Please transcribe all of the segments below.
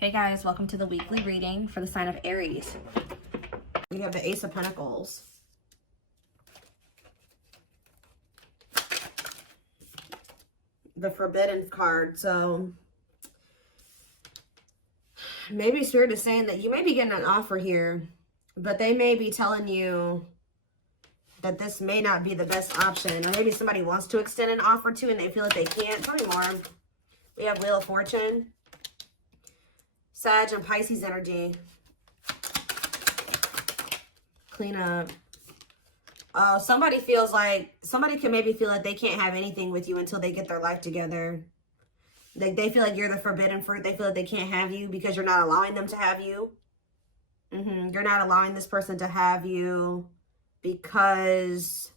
Hey guys, welcome to the weekly reading for the sign of Aries. We have the Ace of Pentacles. The Forbidden card. So maybe Spirit is saying that you may be getting an offer here, but they may be telling you that this may not be the best option. Or maybe somebody wants to extend an offer to and they feel like they can't. Tell me more. We have Wheel of Fortune. Sag and Pisces energy. Clean up. Oh, somebody feels like, somebody can maybe feel like they can't have anything with you until they get their life together. Like they feel like you're the forbidden fruit. They feel like they can't have you because you're not allowing them to have you. You're not allowing this person to have you because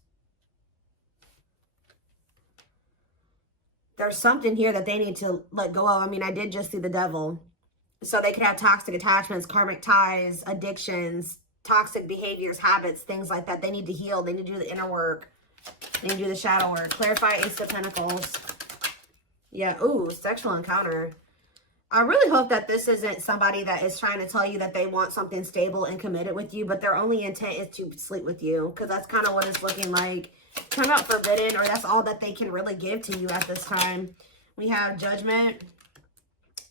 there's something here that they need to let go of. I mean, I did just see the Devil. So they could have toxic attachments, karmic ties, addictions, toxic behaviors, habits, things like that. They need to heal. They need to do the inner work. They need to do the shadow work. Clarify Ace of Pentacles. Yeah. Ooh, sexual encounter. I really hope that this isn't somebody that is trying to tell you that they want something stable and committed with you, but their only intent is to sleep with you, because that's kind of what it's looking like. Talking about forbidden, or that's all that they can really give to you at this time. We have Judgment.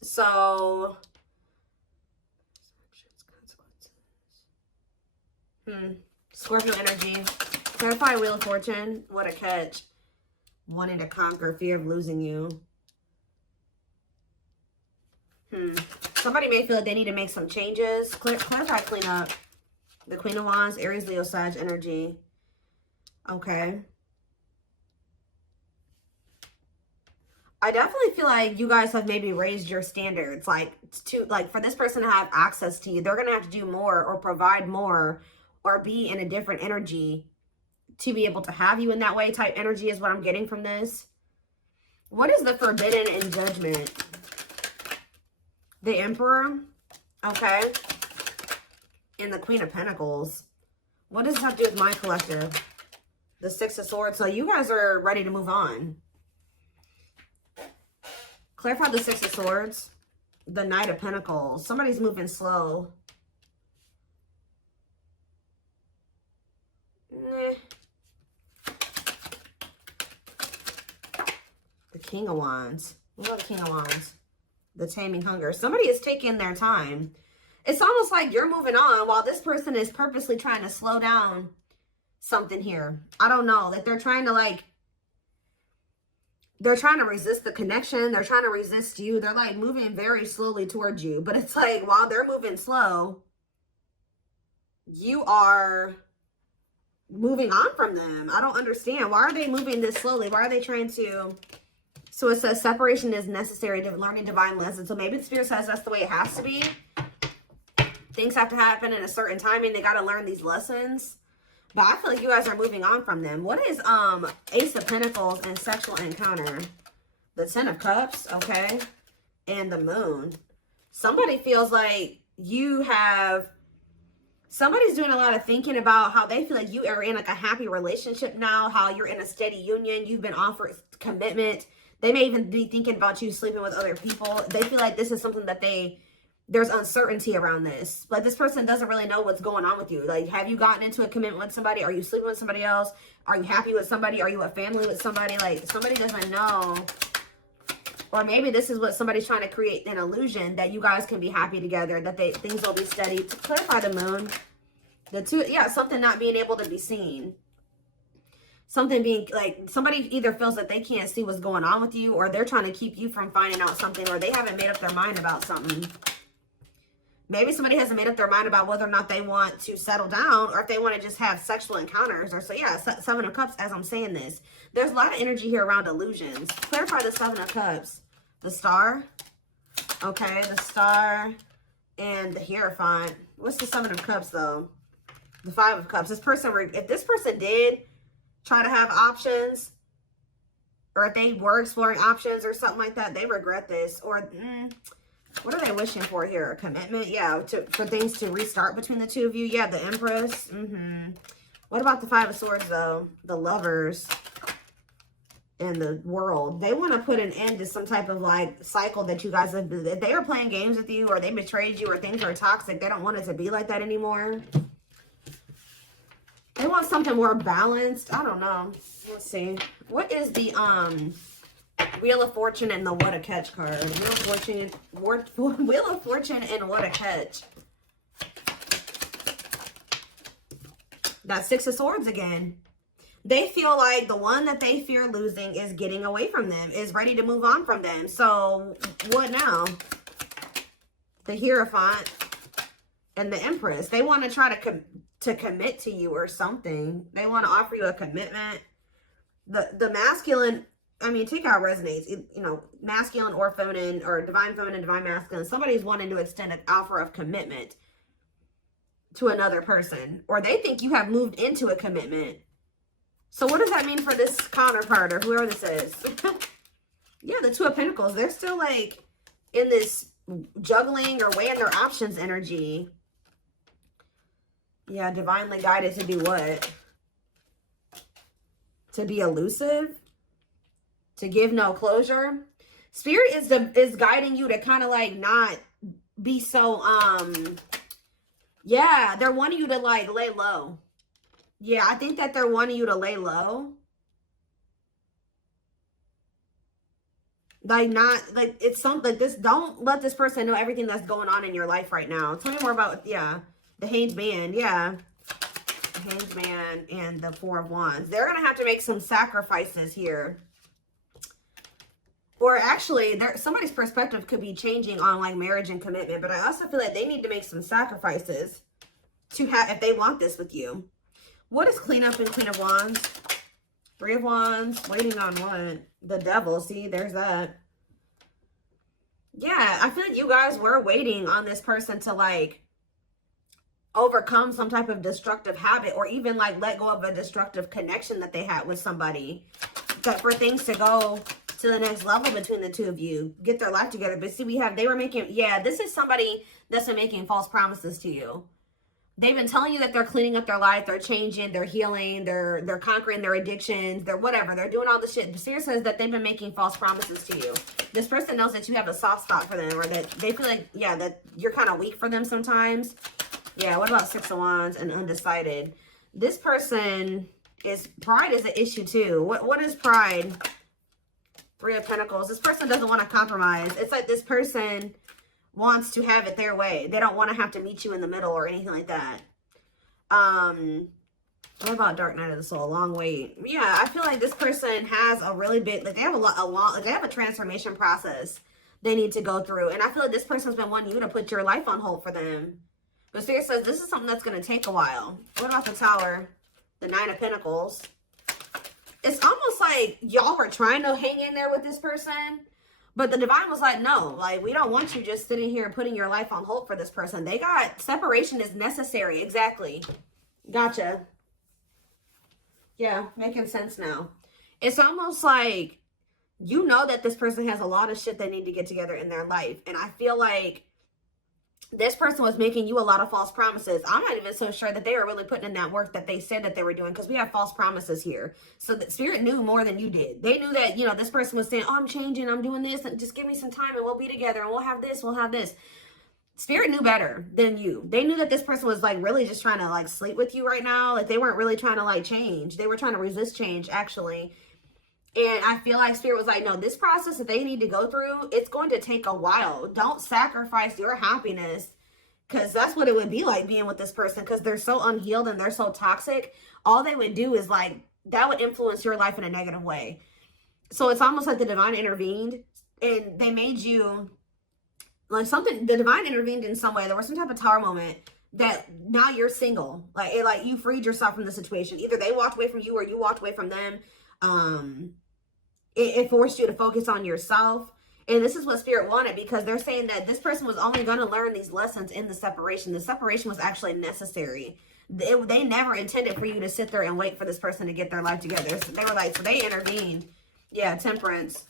So Scorpio energy. Clarify Wheel of Fortune. What a catch. Wanting to conquer, fear of losing you. Somebody may feel like they need to make some changes. Clarify, clean up. The Queen of Wands, Aries, Leo, Sag energy. Okay. I definitely feel like you guys have maybe raised your standards. Like for this person to have access to you, they're going to have to do more or provide more or be in a different energy to be able to have you in that way. Type energy is what I'm getting from this. What is the forbidden in Judgment? The Emperor. Okay. And the Queen of Pentacles. What does this have to do with my collective? The Six of Swords. So you guys are ready to move on. Clarify the Six of Swords. The Knight of Pentacles. Somebody's moving slow. The King of Wands. What about the King of Wands? The Taming Hunger. Somebody is taking their time. It's almost like you're moving on while this person is purposely trying to slow down something here. I don't know. Like they're trying to they're trying to resist the connection. They're trying to resist you. They're like moving very slowly towards you. But it's like while they're moving slow, you are moving on from them. I don't understand. Why are they moving this slowly? Why are they trying to... So it says separation is necessary to learning divine lessons. So maybe the Spirit says that's the way it has to be. Things have to happen in a certain timing. They got to learn these lessons. But I feel like you guys are moving on from them. What is Ace of Pentacles and sexual encounter? The Ten of Cups, okay? And the Moon. Somebody feels like you have... Somebody's doing a lot of thinking about how they feel like you are in like a happy relationship now, how you're in a steady union, you've been offered commitment. They may even be thinking about you sleeping with other people. They feel like this is something that there's uncertainty around this. Like this person doesn't really know what's going on with you. Like, have you gotten into a commitment with somebody? Are you sleeping with somebody else? Are you happy with somebody? Are you a family with somebody? Like somebody doesn't know. Or maybe this is what somebody's trying to create, an illusion that you guys can be happy together, that things will be steady. To clarify the Moon, something not being able to be seen. Something being like, somebody either feels that they can't see what's going on with you, or they're trying to keep you from finding out something, or they haven't made up their mind about something. Maybe somebody hasn't made up their mind about whether or not they want to settle down, or if they want to just have sexual encounters. Or so, yeah, Seven of Cups as I'm saying this. There's a lot of energy here around illusions. Clarify the Seven of Cups. The Star. Okay, the Star and the Hierophant. What's the Seven of Cups, though? The Five of Cups. If this person did try to have options, or if they were exploring options or something like that, they regret this. Or... what are they wishing for here? A commitment? Yeah, for things to restart between the two of you. Yeah, the Empress. What about the Five of Swords, though? The Lovers. in the world. They want to put an end to some type of like cycle that you guys have. If they are playing games with you, or they betrayed you, or things are toxic, they don't want it to be like that anymore. They want something more balanced. I don't know. Let's see. What is the Wheel of Fortune and the What a Catch card? Wheel of Fortune and What a Catch. That Six of Swords again. They feel like the one that they fear losing is getting away from them, is ready to move on from them. So what now? The Hierophant and the Empress. They want to try to commit to you or something. They want to offer you a commitment. The masculine, I mean, take out resonates. You know, masculine or feminine, or divine feminine, divine masculine. Somebody's wanting to extend an offer of commitment to another person, or they think you have moved into a commitment. So what does that mean for this counterpart, or whoever this is? Yeah, the Two of Pentacles. They're still like in this juggling or weighing their options energy. Yeah, divinely guided to do what? To be elusive? To give no closure? Spirit is guiding you to kind of like not be so, yeah, they're wanting you to like lay low. Yeah, I think that they're wanting you to lay low. Like, not, like, it's something like this. Don't let this person know everything that's going on in your life right now. Tell me more about, yeah, the Hanged Man. Yeah, the Hanged Man and the Four of Wands. They're going to have to make some sacrifices here. Or actually, somebody's perspective could be changing on, like, marriage and commitment. But I also feel like they need to make some sacrifices to have, if they want this with you. What is cleanup and Queen of Wands? Three of Wands. Waiting on what? The Devil. See, there's that. Yeah, I feel like you guys were waiting on this person to, like, overcome some type of destructive habit, or even, like, let go of a destructive connection that they had with somebody. But for things to go to the next level between the two of you, get their life together. But see, they were making, yeah, this is somebody that's been making false promises to you. They've been telling you that they're cleaning up their life, they're changing, they're healing, they're conquering their addictions, they're whatever. They're doing all the shit. The Spirit says that they've been making false promises to you. This person knows that you have a soft spot for them, or that they feel like, yeah, that you're kind of weak for them sometimes. Yeah, what about Six of Wands and undecided? This person pride is an issue too. What is pride? Three of Pentacles. This person doesn't want to compromise. It's like this person wants to have it their way. They don't want to have to meet you in the middle or anything like that. What about Dark Night of the Soul? Long wait. Yeah, I feel like this person has a really big, like, they have they have a transformation process they need to go through. And I feel like this person's been wanting you to put your life on hold for them. But Spirit says this is something that's going to take a while. What about the Tower? The Nine of Pentacles. It's almost like y'all were trying to hang in there with this person, but the Divine was like, no, like, we don't want you just sitting here putting your life on hold for this person. They got, separation is necessary. Exactly. Gotcha. Yeah, making sense now. It's almost like, you know that this person has a lot of shit they need to get together in their life. And I feel like this person was making you a lot of false promises. I'm not even so sure that they were really putting in that work that they said that they were doing, because we have false promises here. So the Spirit knew more than you did. They knew that, you know, this person was saying, oh, I'm changing, I'm doing this, and just give me some time and we'll be together and we'll have this, we'll have this. Spirit knew better than you. They knew that this person was, like, really just trying to, like, sleep with you right now. Like, they weren't really trying to, like, change. They were trying to resist change, actually. And I feel like Spirit was like, no, this process that they need to go through, it's going to take a while. Don't sacrifice your happiness, because that's what it would be like being with this person, because they're so unhealed and they're so toxic. All they would do is, like, that would influence your life in a negative way. So it's almost like the Divine intervened and they made you, like, something, the Divine intervened in some way. There was some type of Tower moment that now you're single. Like, you freed yourself from the situation. Either they walked away from you or you walked away from them. It forced you to focus on yourself. And this is what Spirit wanted, because they're saying that this person was only going to learn these lessons in the separation. The separation was actually necessary. They never intended for you to sit there and wait for this person to get their life together. So they were like, so they intervened. Yeah, Temperance.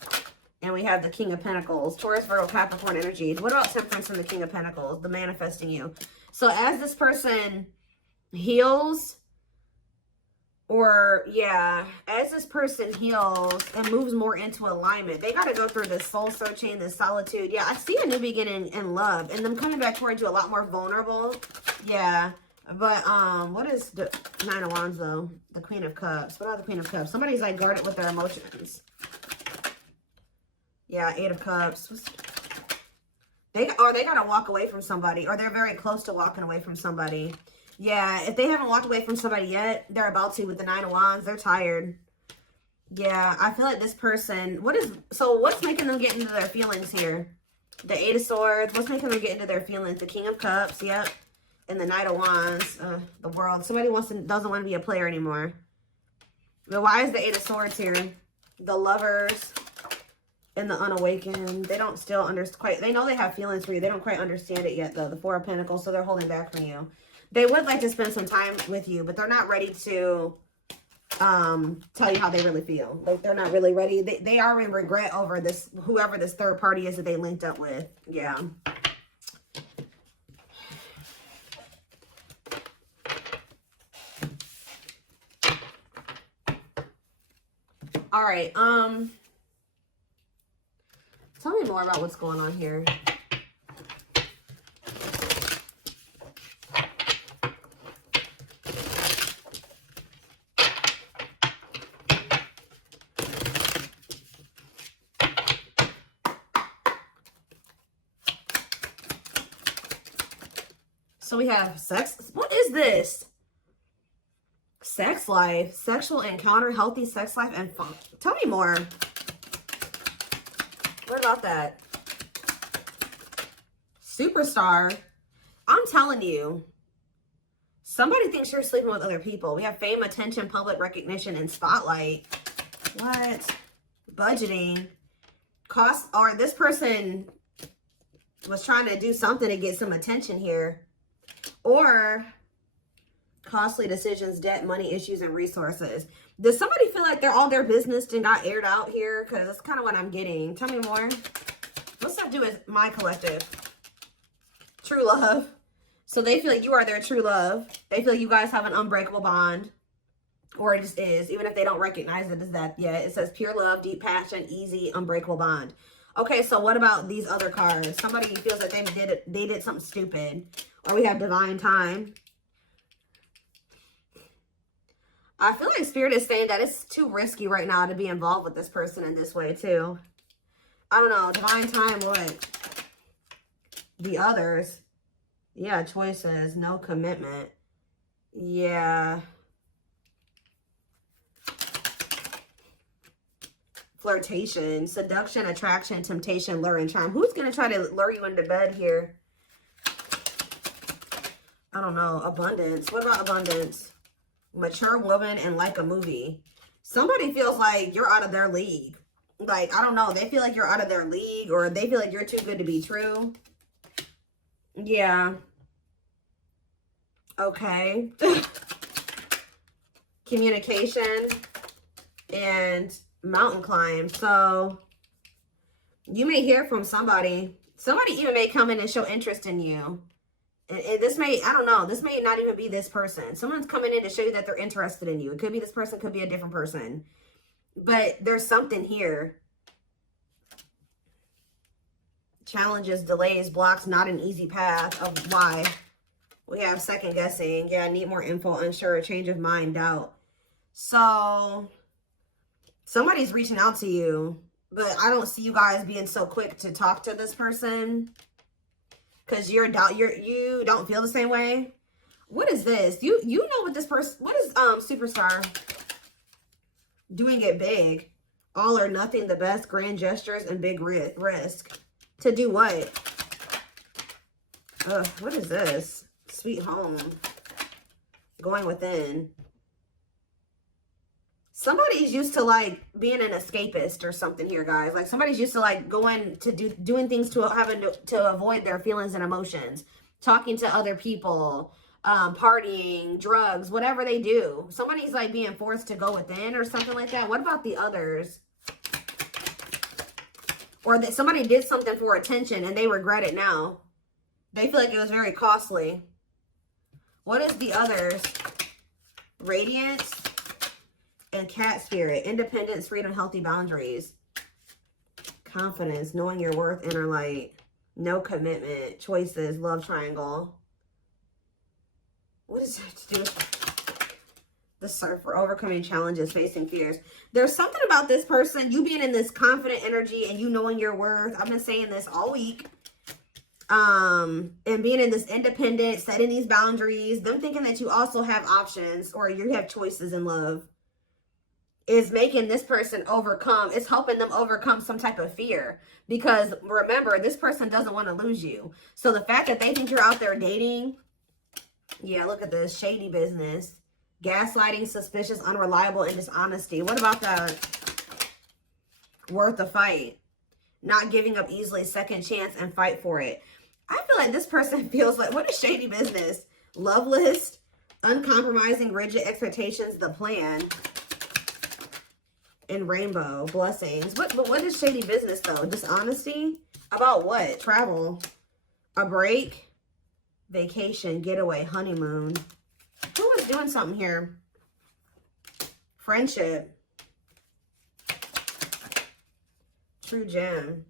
And we have the King of Pentacles. Taurus, Virgo, Capricorn energies. What about Temperance and the King of Pentacles? The manifesting you. So as this person heals, Or, yeah, as this person heals and moves more into alignment, they got to go through this soul searching, this solitude. Yeah, I see a new beginning in love and them coming back towards you a lot more vulnerable. Yeah, but what is the Nine of Wands, though? The Queen of Cups. What about the Queen of Cups? Somebody's, like, guarded with their emotions. Yeah, Eight of Cups. They got to walk away from somebody, or they're very close to walking away from somebody. Yeah, if they haven't walked away from somebody yet, they're about to with the Nine of Wands. They're tired. Yeah, I feel like this person, what's making them get into their feelings here? The Eight of Swords. What's making them get into their feelings? The King of Cups, yep. And the Knight of Wands, the World. Somebody doesn't want to be a player anymore. But why is the Eight of Swords here? The Lovers and the Unawakened. They don't still understand they know they have feelings for you. They don't quite understand it yet, though. The Four of Pentacles, so they're holding back from you. They would like to spend some time with you, but they're not ready to tell you how they really feel. Like, they're not really ready. They are in regret over this, whoever this third party is that they linked up with. Yeah. All right. Tell me more about what's going on here. So we have sex. What is this? Sex life, sexual encounter, healthy sex life, and fun. Tell me more. What about that? Superstar. I'm telling you, somebody thinks you're sleeping with other people. We have fame, attention, public recognition, and spotlight. What? Budgeting. Cost, or this person was trying to do something to get some attention here. Or costly decisions, debt, money issues, and resources. Does somebody feel like all their business and got aired out here? Because that's kind of what I'm getting. Tell me more. What's that do with my collective? True love. So they feel like you are their true love. They feel like you guys have an unbreakable bond. Or it just is. Even if they don't recognize it as that yet. It says pure love, deep passion, easy, unbreakable bond. Okay, so what about these other cards? Somebody feels like they did something stupid. Or we have divine time. I feel like Spirit is saying that it's too risky right now to be involved with this person in this way, too. I don't know. Divine time, what? The others. Yeah, choices. No commitment. Yeah. Flirtation. Seduction, attraction, temptation, lure, and charm. Who's going to try to lure you into bed here? I don't know. Abundance. What about abundance? Mature woman and like a movie. Somebody feels like you're out of their league. Like, I don't know. They feel like you're out of their league, or they feel like you're too good to be true. Yeah. Okay. Communication and mountain climb. So you may hear from somebody. Somebody even may come in and show interest in you. And this may, I don't know, this may not even be this person. Someone's coming in to show you that they're interested in you. It could be this person, could be a different person. But there's something here. Challenges, delays, blocks, not an easy path of why. We have second guessing. Yeah, I need more info, unsure, change of mind, doubt. So somebody's reaching out to you, but I don't see you guys being so quick to talk to this person. Because you don't feel the same way. What is this? You know what this person, what is Superstar? Doing it big. All or nothing, the best, grand gestures, and big risk. To do what? What is this? Sweet home. Going within. Somebody's used to like being an escapist or something here, guys. Like somebody's used to like doing things to avoid their feelings and emotions. Talking to other people, partying, drugs, whatever they do. Somebody's like being forced to go within or something like that. What about the others? Or that somebody did something for attention and they regret it now. They feel like it was very costly. What is the others? Radiance. and cat spirit. Independence, freedom, healthy boundaries. Confidence, knowing your worth, inner light. No commitment, choices, love triangle. What does that have to do with the surfer? Overcoming challenges, facing fears. There's something about this person, you being in this confident energy and you knowing your worth. I've been saying this all week. And being in this independent, setting these boundaries, them thinking that you also have options or you have choices in love, is making this person overcome. It's helping them overcome some type of fear. Because remember, this person doesn't want to lose you. So the fact that they think you're out there dating, yeah, look at this. Shady business. Gaslighting, suspicious, unreliable, and dishonesty. What about that? Worth the fight. Not giving up easily, second chance, and fight for it. I feel like this person feels like, what is shady business? Love list, uncompromising, rigid expectations, the plan, and rainbow, blessings. But what is shady business though? Dishonesty? About what? Travel, a break, vacation, getaway, honeymoon. Who was doing something here? Friendship. True gem.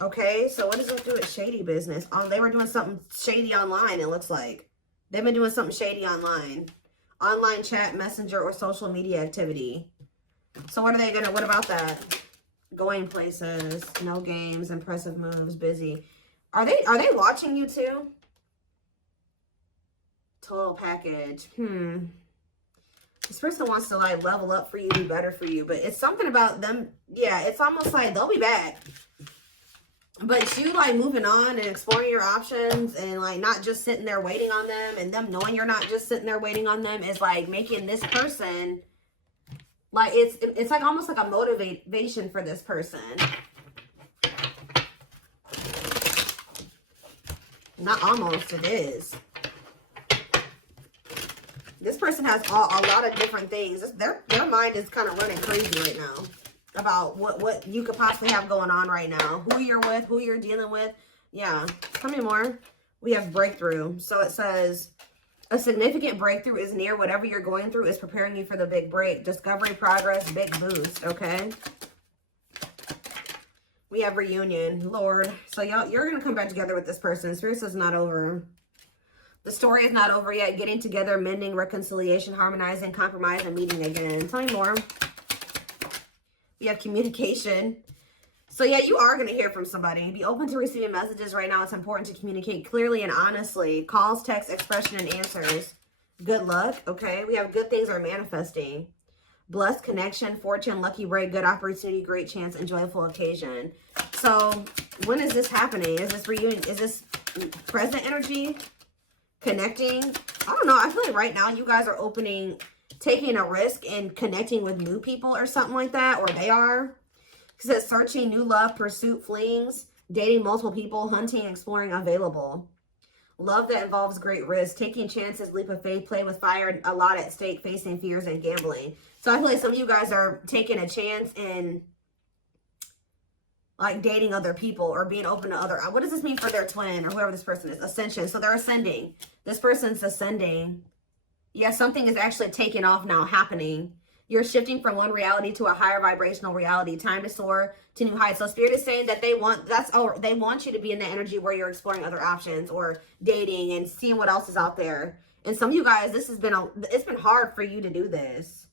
Okay, so what does it do with shady business? They were doing something shady online, it looks like. They've been doing something shady online. Online chat, messenger, or social media activity. So what are they gonna, what about that? Going places, no games, impressive moves, busy. Are they watching you too? Total package. This person wants to like level up for you, be better for you, but it's something about them. Yeah, it's almost like they'll be back. But you like moving on and exploring your options and like not just sitting there waiting on them, and them knowing you're not just sitting there waiting on them is like making this person like it's like almost like a motivation for this person. Not almost, it is. This person has a lot of different things. Their mind is kind of running crazy right now about what you could possibly have going on right now. Who you're with, who you're dealing with. Yeah. Tell me more. We have breakthrough. So it says, a significant breakthrough is near. Whatever you're going through is preparing you for the big break. Discovery, progress, big boost. Okay. We have reunion. Lord. So you're going to come back together with this person. Spirit says not over. The story is not over yet. Getting together, mending, reconciliation, harmonizing, compromise, and meeting again. Tell me more. We have communication. So yeah, you are going to hear from somebody. Be open to receiving messages right now. It's important to communicate clearly and honestly. Calls, texts, expression, and answers. Good luck. Okay. We have good things are manifesting. Blessed connection, fortune, lucky break, good opportunity, great chance, and joyful occasion. So when is this happening? Is this reunion? Is this present energy? Connecting? I don't know. I feel like right now you guys are taking a risk and connecting with new people or something like that, or they are. It says searching, new love, pursuit, flings, dating multiple people, hunting, exploring, available. Love that involves great risk, taking chances, leap of faith, play with fire, a lot at stake, facing fears, and gambling. So I feel like some of you guys are taking a chance in like dating other people or being open to other. What does this mean for their twin or whoever this person is? Ascension. So they're ascending. This person's ascending. Yeah, something is actually taking off now, happening. You're shifting from one reality to a higher vibrational reality. Time to soar to new heights. So Spirit is saying that they want you to be in the energy where you're exploring other options or dating and seeing what else is out there. And some of you guys, it's been hard for you to do this.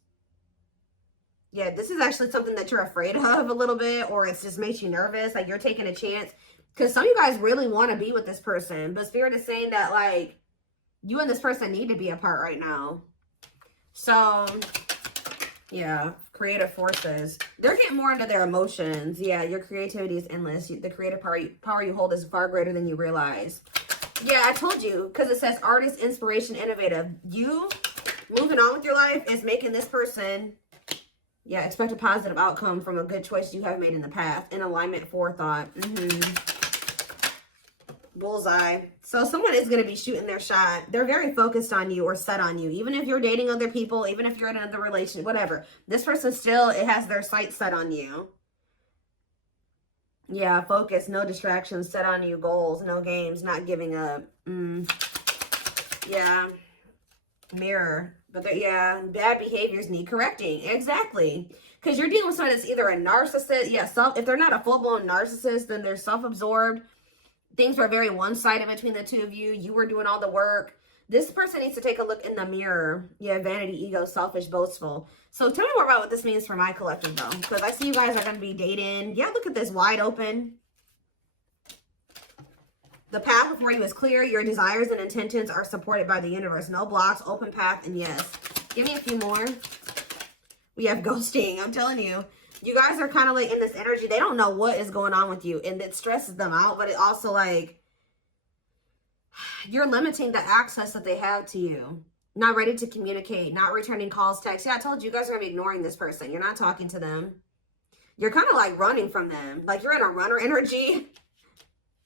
Yeah, this is actually something that you're afraid of a little bit, or it just makes you nervous. Like you're taking a chance because some of you guys really want to be with this person, but Spirit is saying that like you and this person need to be apart right now. So yeah, creative forces. They're getting more into their emotions. Yeah, your creativity is endless. The creative power you hold is far greater than you realize. Yeah, I told you, because it says artist, inspiration, innovative. You moving on with your life is making this person, yeah, expect a positive outcome from a good choice you have made in the past. In alignment, forethought. Bullseye. So someone is going to be shooting their shot. They're very focused on you or set on you. Even if you're dating other people, even if you're in another relationship, whatever. This person still, it has their sights set on you. Yeah, focus, no distractions, set on you, goals, no games, not giving up. Yeah. Mirror. But yeah, bad behaviors need correcting. Exactly. Because you're dealing with someone that's either a narcissist. Yeah, if they're not a full-blown narcissist, then they're self-absorbed. Things were very one-sided between the two of you. You were doing all the work. This person needs to take a look in the mirror. Yeah, vanity, ego, selfish, boastful. So tell me more about what this means for my collective, though. Because I see you guys are going to be dating. Yeah, look at this, wide open. The path before you is clear. Your desires and intentions are supported by the universe. No blocks, open path, and yes. Give me a few more. We have ghosting. I'm telling you. You guys are kind of like in this energy. They don't know what is going on with you. And it stresses them out. But it also like, you're limiting the access that they have to you. Not ready to communicate. Not returning calls, texts. Yeah, I told you, you guys are going to be ignoring this person. You're not talking to them. You're kind of like running from them. Like you're in a runner energy.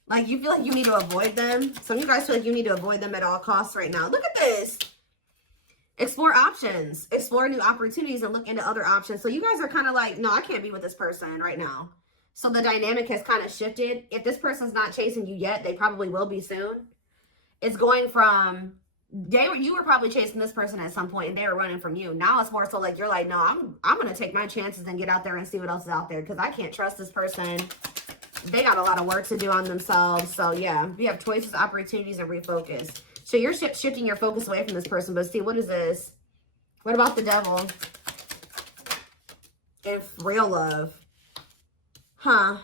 Like, you feel like you need to avoid them. Some of you guys feel like you need to avoid them at all costs right now. Look at this. Explore options. Explore new opportunities and look into other options. So you guys are kind of like, no, I can't be with this person right now. So the dynamic has kind of shifted. If this person's not chasing you yet, they probably will be soon. It's going from, you were probably chasing this person at some point and they were running from you. Now it's more so like, you're like, no, I'm going to take my chances and get out there and see what else is out there. Because I can't trust this person. They got a lot of work to do on themselves. So, yeah, we have choices, opportunities, and refocus. So, you're shifting your focus away from this person. But see, what is this? What about the devil? If real love. Huh.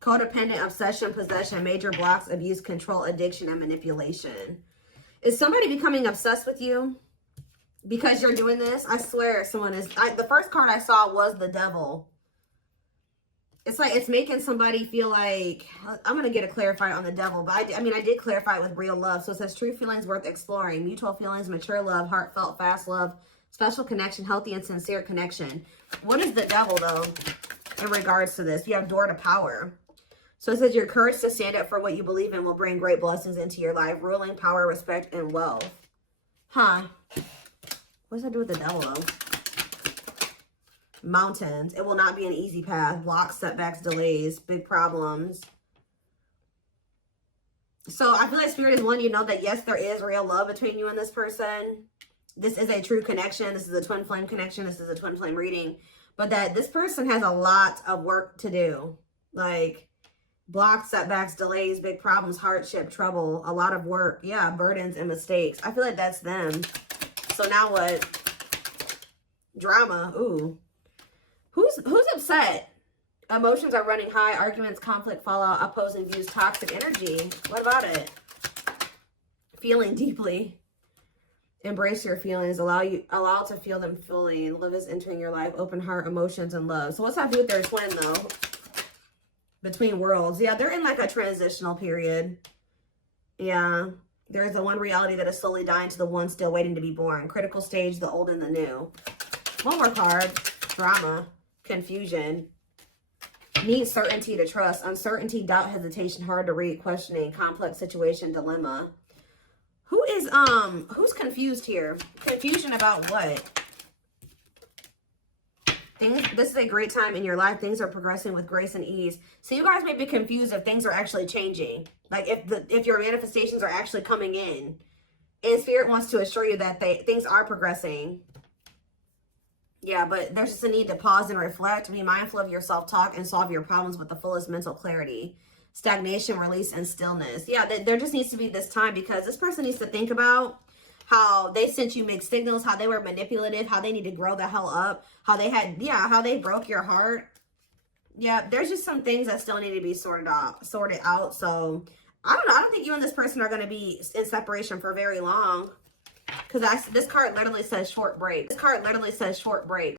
Codependent, obsession, possession, major blocks, abuse, control, addiction, and manipulation. Is somebody becoming obsessed with you because you're doing this? I swear someone is. The first card I saw was the devil. It's like it's making somebody feel like, I'm going to get a clarifier on the devil, but I mean, I did clarify it with real love. So it says true feelings worth exploring, mutual feelings, mature love, heartfelt, fast love, special connection, healthy and sincere connection. What is the devil, though, in regards to this? You have door to power. So it says your courage to stand up for what you believe in will bring great blessings into your life, ruling, power, respect, and wealth. Huh. What does that do with the devil, though? Mountains. It will not be an easy path. Blocks, setbacks, delays, big problems. So I feel like Spirit is wanting you to know that, yes, there is real love between you and this person. This is a true connection. This is a twin flame connection. This is a twin flame reading. But that this person has a lot of work to do. Like blocks, setbacks, delays, big problems, hardship, trouble, a lot of work. Yeah, burdens and mistakes. I feel like that's them. So now what? Drama. Ooh. Who's upset? Emotions are running high. Arguments, conflict, fallout, opposing views, toxic energy. What about it? Feeling deeply. Embrace your feelings. Allow to feel them fully. Love is entering your life. Open heart, emotions, and love. So what's that do with their twin, though? Between worlds. Yeah, they're in like a transitional period. Yeah. There is the one reality that is slowly dying to the one still waiting to be born. Critical stage, the old and the new. One more card. Drama. Confusion. Need certainty to trust. Uncertainty, doubt, hesitation, hard to read, questioning, complex situation, dilemma. Who's confused here? Confusion about what? This is a great time in your life. Things are progressing with grace and ease. So you guys may be confused if things are actually changing. Like if your manifestations are actually coming in. And Spirit wants to assure you that things are progressing. Yeah, but there's just a need to pause and reflect, be mindful of your self-talk, and solve your problems with the fullest mental clarity. Stagnation, release, and stillness. Yeah, there just needs to be this time because this person needs to think about how they sent you mixed signals, how they were manipulative, how they need to grow the hell up, how they broke your heart. Yeah, there's just some things that still need to be sorted out. So, I don't know. I don't think you and this person are going to be in separation for very long. Because this card literally says short break. This card literally says short break.